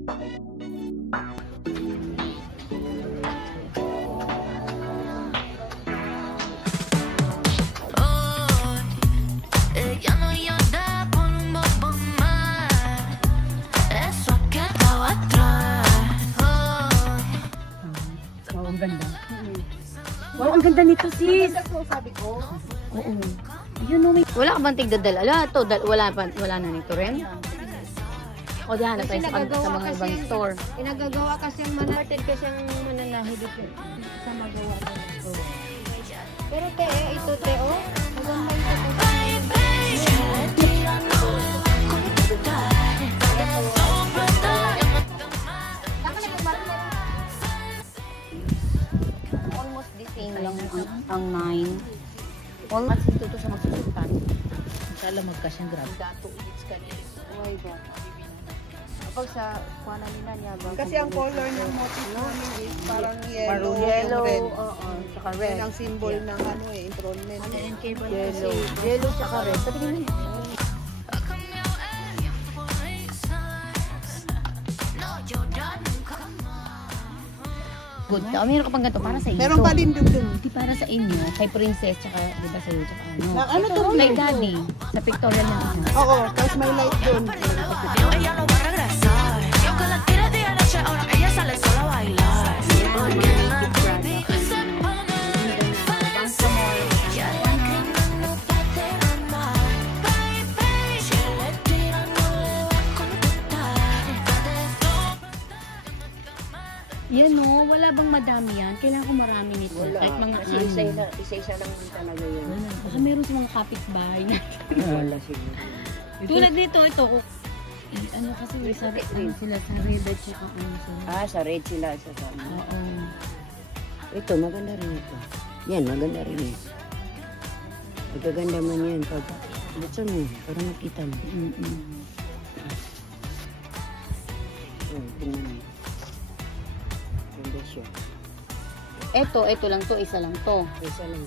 Ang ganda. Wow, ang ganda nito, sis. Sabi ko. Oo. Yun, no, wala ka bang tigdadala? Wala na nito rin? O di hanap tayo sa mga ibang store. Pinagagawa kasi yung manatid kasi yung mananahi dito sa magawa ko. Pero te, ito te, oh. Maganda ito. Almost the same lang ang 9. Almost dito to siya magsusultan. Inshallah magkasyang grabe. Dato ulit ka niya. Oh ba? Kapag sa kuwana nila niya ba? Kasi ang color ng motif namin is parang yellow, Parang yellow, red. saka red. Yan ang symbol ng ano enthronement. Yellow. Yellow saka red. Sabi niyo. Good. Meron ka pang ganito para sa inyo. Meron pa din dun. Hindi para sa inyo. Kay princess, tsaka, di ba sa'yo, tsaka ano. Ano to? Kay daddy. Sa pictorial na ano. Oo, tapos may light dun. Ella no va a regresar. Y aunque la tire de noche, ahora ella sale sola a bailar. Porque la baby se pone fancy. Ya la crema no puede amar. Baby, si le tira no le va a contestar. Yan no, wala bang madami yan? Kailangan ko marami nito. Kahit mga Isa-isa lang talaga yun. Baka meron sa mga kapitbahay natin. Wala siguro. Tulad dito, ito. Ano kasi ano sila sa red at saka ano sila. Sa red sila sa sana. Oo. Ito, maganda rin ito. Yan, maganda rin ito. Magaganda man yan. Pag buksan mo, para makita mo. Tingnan mo. Ganda siya. Ito lang to, isa lang to. Isa lang.